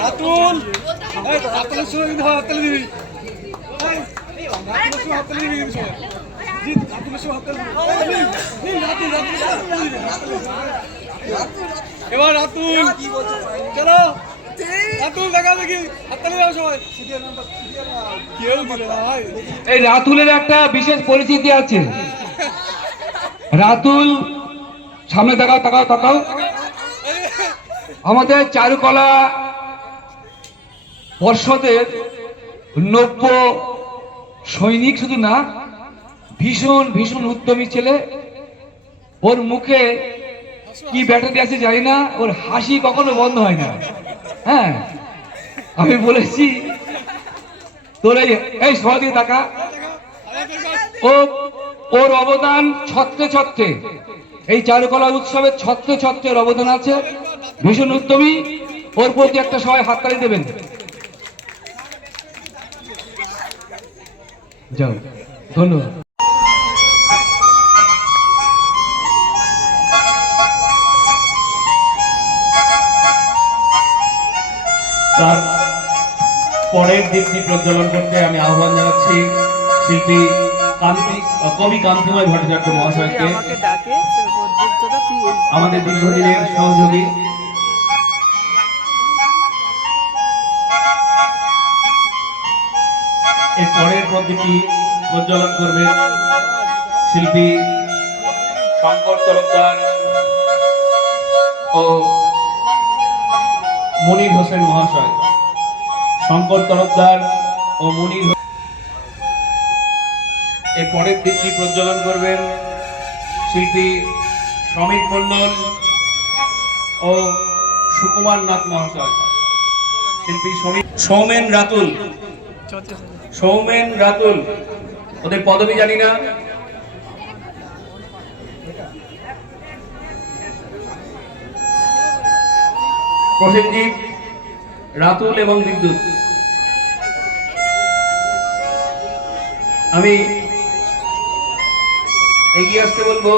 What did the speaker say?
রাতুল এই রাতুলের সময় কিন্তু হাততালি দিবি এই রাতুলের সময় হাততালি দিবি কিন্তু জি রাতুলের সময় হাততালি দিবি রাতুল এবার রাতুল চলো রাতুল দেখা দেখি হাততালি দাও সবাই কেউ দিলে না ভাই। এই রাতুলের একটা বিশেষ পরিচিতি আছে। রাতুল সামনে তাকাও তাকাও তাকাও। আমাদের চারুকলা পর্ষদের নব্য সৈনিক শুধু না, ভীষণ ভীষণ উদ্যমী ছেলে। ওর মুখে কি ব্যাটারি আছে জানি না, ওর হাসি কখনো বন্ধ হয় না। হ্যাঁ, আমি বলেছি তোর এই সবাই দিকে তাকা। ওর অবদান ছত্রে ছত্রে, এই চারুকলা উৎসবের ছত্রে ছত্রের অবদান আছে। ভীষণ উদ্যমী, ওর প্রতি একটা সবাই হাততালি দেবেন। যাও, ধন্যবাদ। তার পরের দিকটি প্রজ্বলন করতে আমি আহ্বান জানাচ্ছি শিল্পী কবি কান্তিময় ভট্টাচার্য মহাশয়কে, আমাদের দীর্ঘদিনের সহযোগী। এর পরের পদ্ধতি প্রজ্বলন করবেন শিল্পী শঙ্কর তরফদার ও মনির হোসেন মহাশয়। শঙ্কর তরফদার ও মনির। এর পরের দিকটি প্রজ্বলন করবেন শিল্পী শ্রমিক মণ্ডল ও সুকুমার নাথ মহাশয়। শিল্পী সৌমেন রাতুল, সৌমেন রাতুল, ওদের পদবি জানি না। প্রসেনজিৎ, রাতুল এবং বিদ্যুৎ। আমি এগিয়ে আসতে বলবো